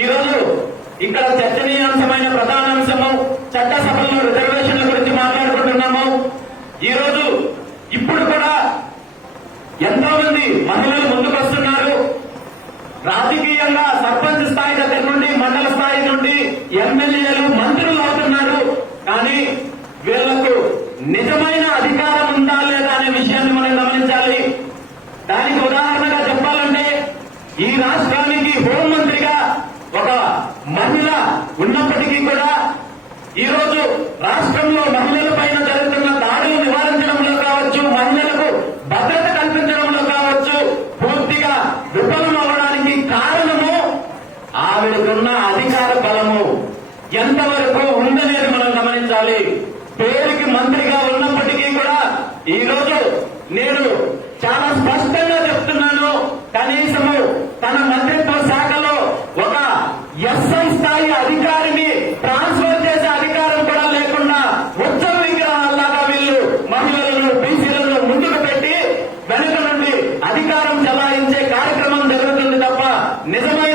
ఈ రోజు ఇక్కడ చర్చనీయాంశమైన ప్రధాన అంశము చట్టసభల్లో రిజర్వేషన్ల గురించి మాట్లాడుకుంటున్నాము. ఈ రోజు ఇప్పుడు కూడా ఎంతో మంది మహిళలు ముందుకు వస్తున్నారు రాజకీయంగా సర్పంచ్ స్థాయి దగ్గర నుండి మండల స్థాయి నుండి ఎమ్మెల్యేలు మంత్రులు అవుతున్నారు. కానీ వీళ్ళకు నిజమైన అధికారం ఉందా లేదా అనే విషయాన్ని మనం గమనించాలి. దానికి ఉదాహరణగా చెప్పాలంటే ఈ రాష్ట్రానికి ఉన్నప్పటికీ కూడా ఈ రోజు రాష్ట్రంలో మహిళల పైన జరుగుతున్న దాడులు నివారించడంలో కావచ్చు మహిళలకు భద్రత కల్పించడంలో కావచ్చు పూర్తిగా విఫలమవడానికి కారణము ఆవిడకున్న అధికార బలము. ఎంతవరకు ఉందనేది మనం గమనించాలి. పేరుకి మంత్రిగా ఉన్నప్పటికీ కూడా ఈ రోజు నేను చాలా ఎస్ఐ స్థాయి అధికారిని ట్రాన్స్ఫర్ చేసే అధికారం కూడా లేకుండా ఉత్తర విగ్రహాల్లాగా వీళ్ళు మహిళలను బీసీలను ముందుకు పెట్టి వెనుక నుండి అధికారం చెలాయించే కార్యక్రమం జరుగుతుంది తప్ప నిజమైన